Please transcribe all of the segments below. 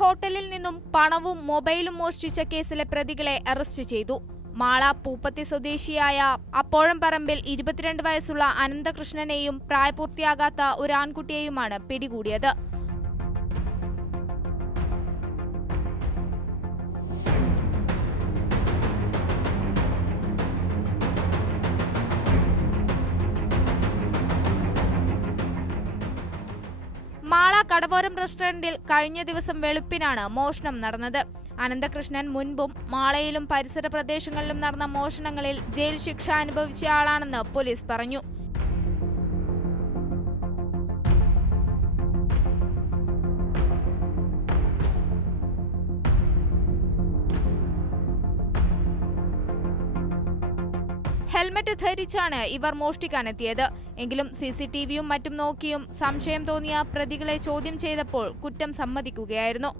ഹോട്ടലിൽ നിന്നും പണവും മൊബൈലും മോഷ്ടിച്ച കേസിലെ പ്രതികളെ അറസ്റ്റ് ചെയ്തു. മാള പൂപ്പത്തി സ്വദേശിയായ അപ്പോഴംപറമ്പിൽ 22 വയസ്സുള്ള അനന്തകൃഷ്ണനെയും പ്രായപൂർത്തിയാകാത്ത ഒരു ആൺകുട്ടിയെയുമാണ് പിടികൂടിയത്. മാള കടവോരം റെസ്റ്റോറന്റിൽ കഴിഞ്ഞ ദിവസം വെളുപ്പിനാണ് മോഷണം നടന്നത്. അനന്തകൃഷ്ണൻ മുൻപും മാളയിലും പരിസര പ്രദേശങ്ങളിലും നടന്ന മോഷണങ്ങളിൽ ജയിൽ ശിക്ഷ അനുഭവിച്ചയാളാണെന്ന് പോലീസ് പറഞ്ഞു. ഹെൽമറ്റ് ധരിച്ചാണ് ഇവർ മോഷ്ടിക്കാനെത്തിയത്. എങ്കിലും CCTVയും മറ്റും നോക്കിയും സംശയം തോന്നിയ പ്രതികളെ ചോദ്യം ചെയ്തപ്പോൾ കുറ്റം സമ്മതിക്കുകയായിരുന്നു.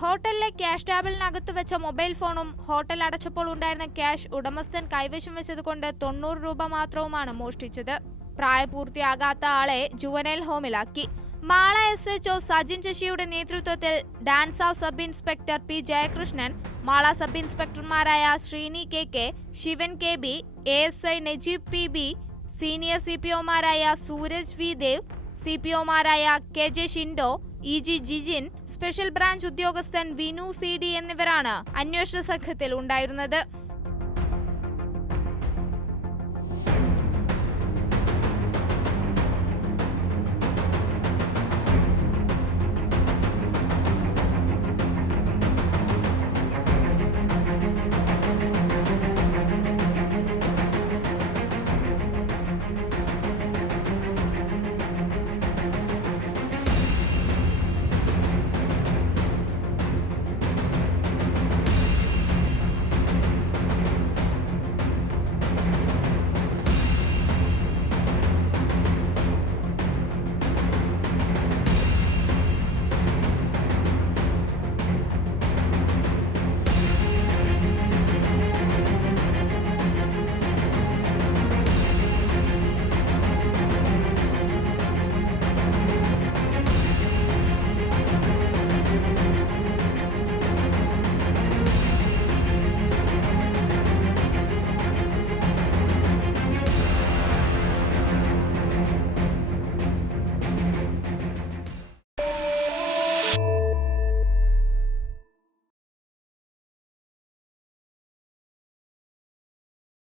ഹോട്ടലിലെ ക്യാഷ് ടേബിളിനകത്തു വെച്ച മൊബൈൽ ഫോണും ഹോട്ടൽ അടച്ചപ്പോൾ ഉണ്ടായിരുന്ന ക്യാഷ് ഉടമസ്ഥൻ കൈവശം വെച്ചതുകൊണ്ട് 90 രൂപ മാത്രവുമാണ് മോഷ്ടിച്ചത്. പ്രായപൂർത്തിയാകാത്ത ആളെ ജുവനൈൽ ഹോമിലാക്കി. മാള SHO സജിൻ ശശിയുടെ നേതൃത്വത്തിൽ ഡാൻസ് ഓഫ് sub inspector P Jayakrishnan, Mala sub ഇൻസ്പെക്ടർമാരായ Sreeni KK, Sivan KB, ASI Najeeb PB, senior CPOമാരായ സൂരജ് V ദേവ്, CPOമാരായ KJ Shindo, EG Jijin, special branch ഉദ്യോഗസ്ഥൻ വിനു CD എന്നിവരാണ് അന്വേഷണ സംഘത്തിൽ ഉണ്ടായിരുന്നത്.